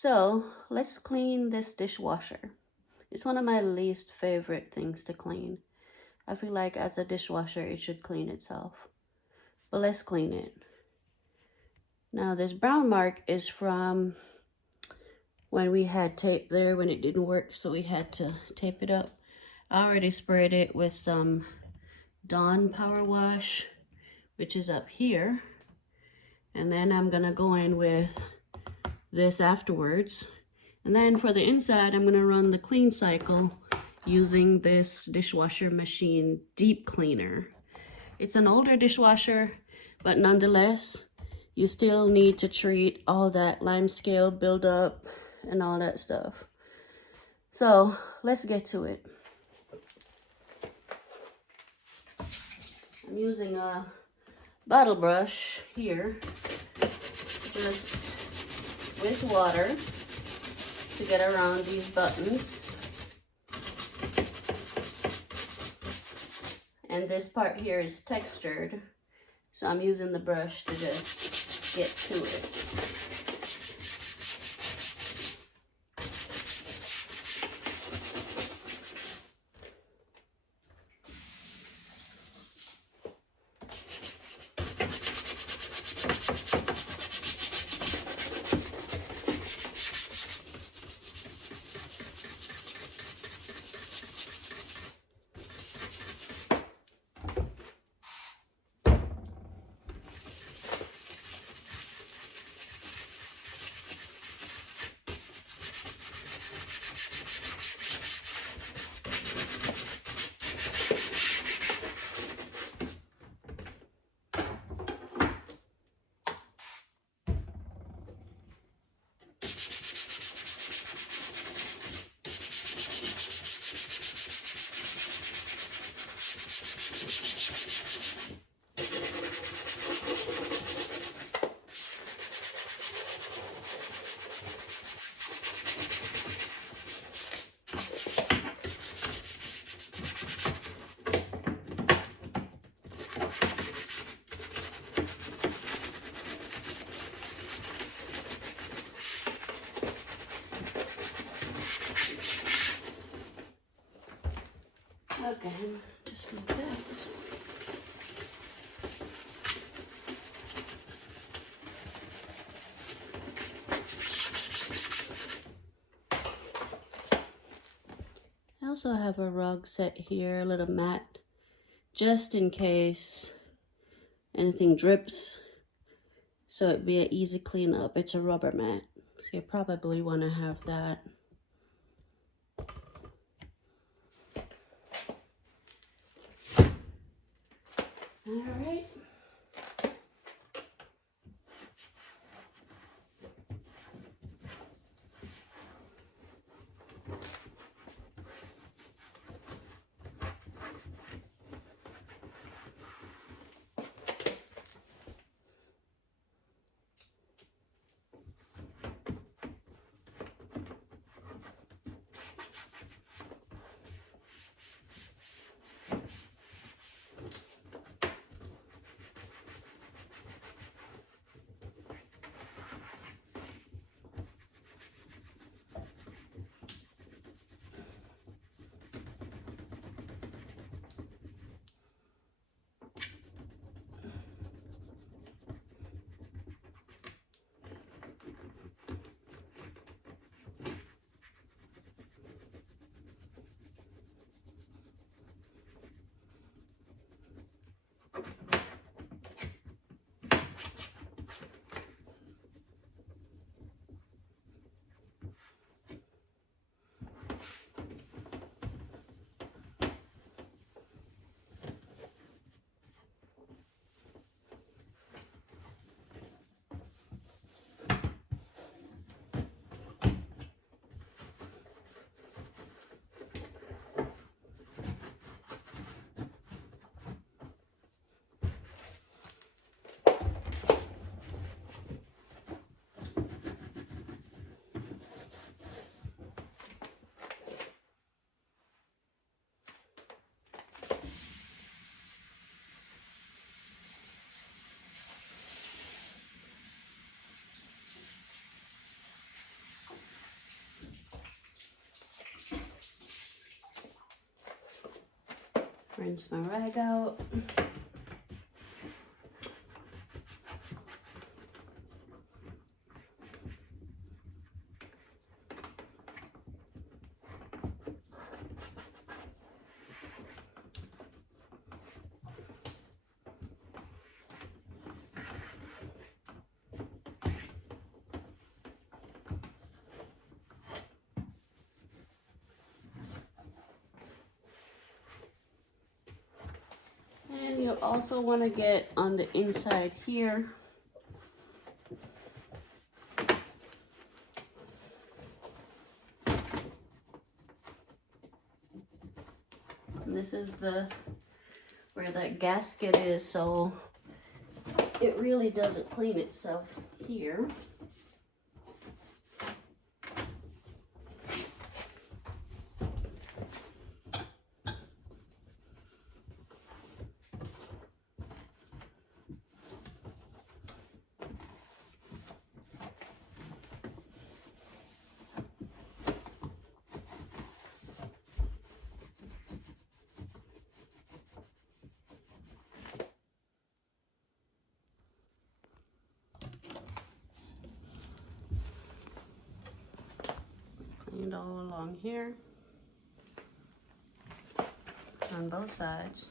So let's clean this dishwasher. It's one of my least favorite things to clean. I feel like as a dishwasher, it should clean itself. But let's clean it. Now this brown mark is from when we had tape there when it didn't work, so we had to tape it up. I already sprayed it with some Dawn Power Wash, which is up here. And then I'm gonna go in with this afterwards. And then for the inside, I'm gonna run the clean cycle using this dishwasher machine deep cleaner. It's an older dishwasher, but nonetheless, you still need to treat all that lime scale buildup and all that stuff. So let's get to it. I'm using a bottle brush here, just with water to get around these buttons. And this part here is textured, so I'm using the brush to just get to it. Okay, just gonna pass this one. I also have a rug set here, a little mat, just in case anything drips, so it'd be an easy cleanup. It's a rubber mat, so you probably want to have that. All right. Rinse my rag out. And you also want to get on the inside here. And this is where that gasket is, so it really doesn't clean itself here. Cleaned all along here on both sides.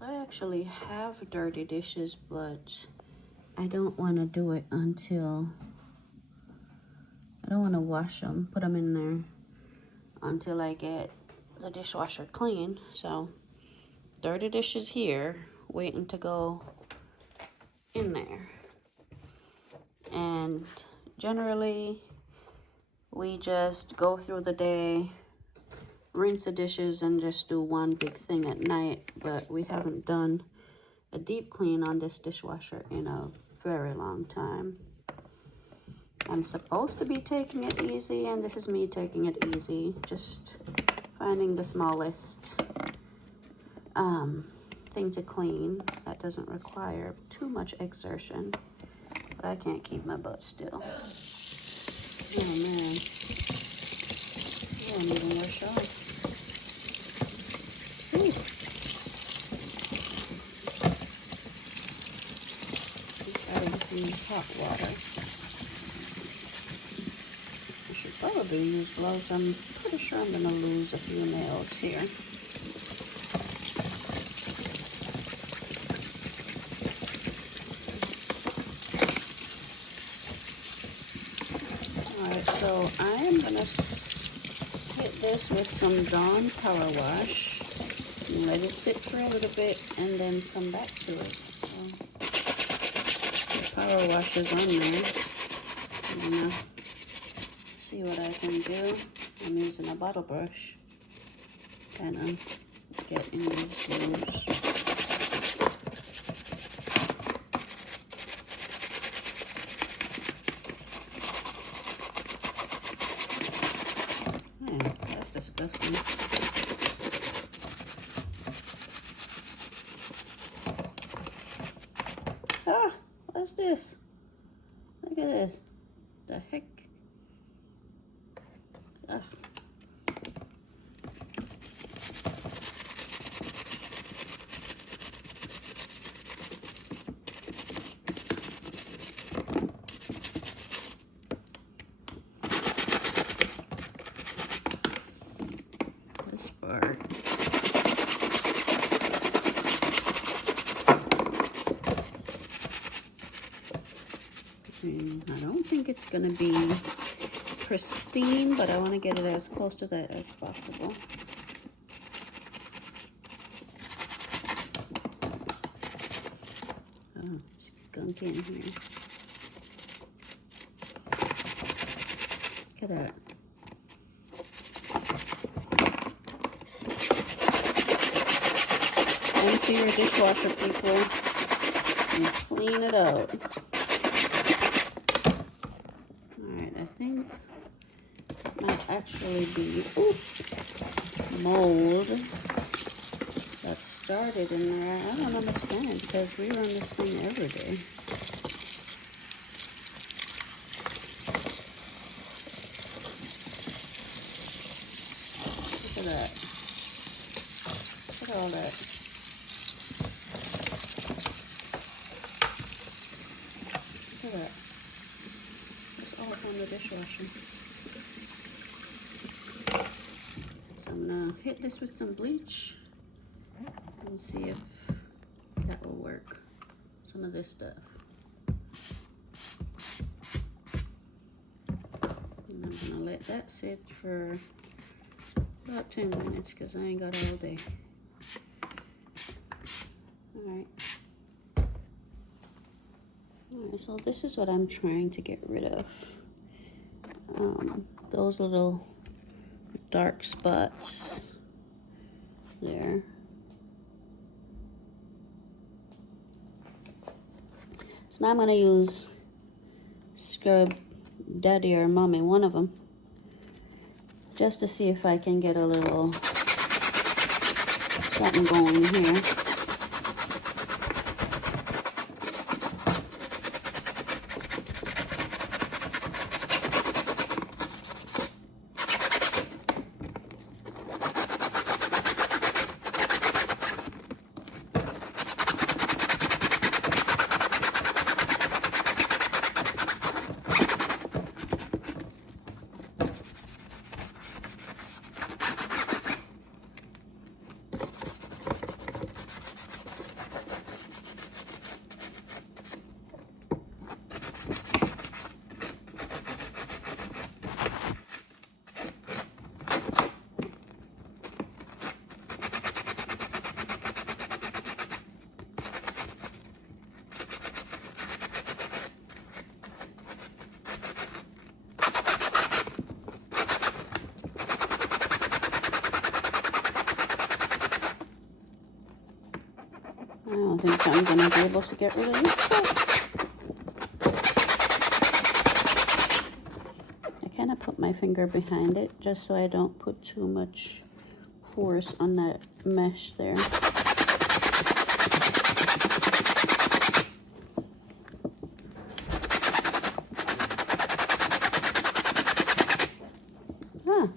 I actually have dirty dishes, but I don't want to do it until I don't want to wash them, put them in there until I get the dishwasher clean. So dirty dishes here, waiting to go in there. And generally we just go through the day, rinse the dishes, and just do one big thing at night. But we haven't done a deep clean on this dishwasher in a very long time. I'm supposed to be taking it easy, and this is me taking it easy, just finding the smallest thing to clean that doesn't require too much exertion. But I can't keep my butt still. Oh man, I don't even wash off. Use hot water. I should probably use gloves. I'm pretty sure I'm going to lose a few nails here. Alright, so I am going to hit this with some Dawn Power Wash and let it sit for a little bit and then come back to it. Power wash is on there. I'm gonna see what I can do. I'm using a bottle brush, kind of get in these grooves. Man, that's disgusting. Ah! What's this? Look at this. The heck? Ah. This part. I don't think it's going to be pristine, but I want to get it as close to that as possible. Oh, it's gunk in here. Look at that. Empty your dishwasher, people, and clean it out. I think it might actually be mold that started in there. I don't understand, because we run this thing every day. at that. It's all from the dishwasher. So I'm gonna hit this with some bleach and see if that will work. Some of this stuff. And I'm gonna let that sit for about 10 minutes because I ain't got all day. Alright. Alright, so this is what I'm trying to get rid of. Those little dark spots there. So now I'm going to use Scrub Daddy or Mommy, one of them, just to see if I can get a little something going here. I don't think I'm going to be able to get rid of this stuff. I kind of put my finger behind it just so I don't put too much force on that mesh there. Huh.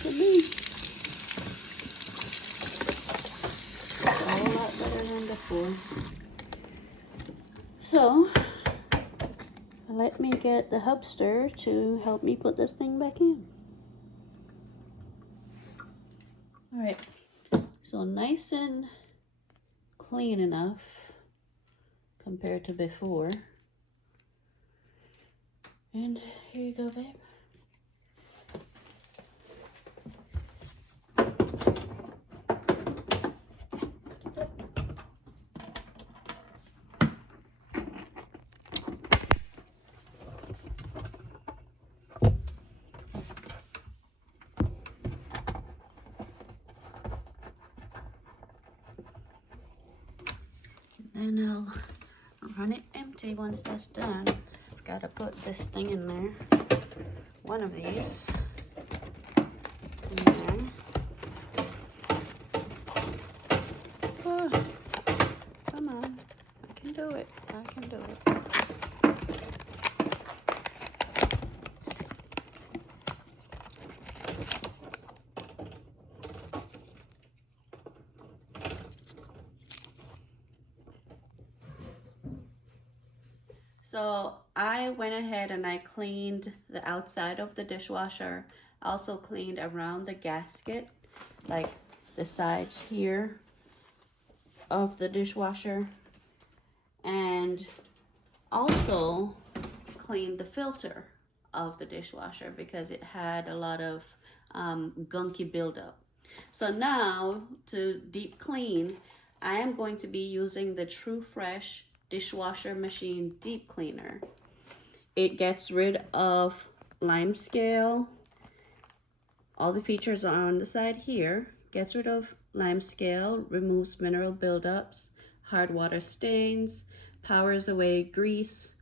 For me, it's a whole lot better than before. So let me get the hubster to help me put this thing back in. All right, so nice and clean enough compared to before. And here you go, babe. Then I'll run it empty once that's done. I've got to put this thing in there. One of these in there. Oh, come on. I can do it. I can do it. So I went ahead and I cleaned the outside of the dishwasher. I also cleaned around the gasket, like the sides here of the dishwasher, and also cleaned the filter of the dishwasher because it had a lot of gunky buildup. So now to deep clean, I am going to be using the True Fresh dishwasher machine deep cleaner. It gets rid of lime scale. All the features are on the side here. Gets rid of lime scale, removes mineral buildups, hard water stains, powers away grease,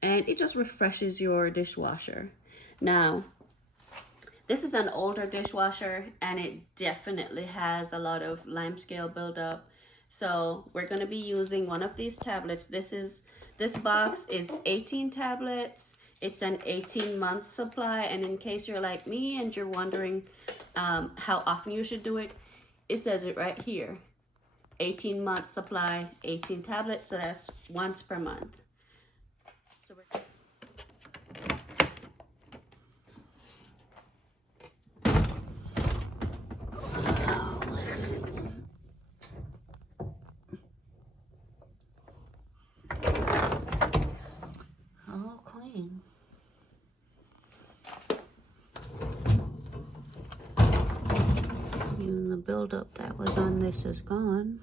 and it just refreshes your dishwasher. Now, this is an older dishwasher and it definitely has a lot of limescale buildup. So we're gonna be using one of these tablets. This box is 18 tablets. It's an 18-month supply. And in case you're like me and you're wondering how often you should do it, it says it right here. 18-month supply, 18 tablets, so that's once per month. So let's see. All clean. Even the buildup that was on this is gone.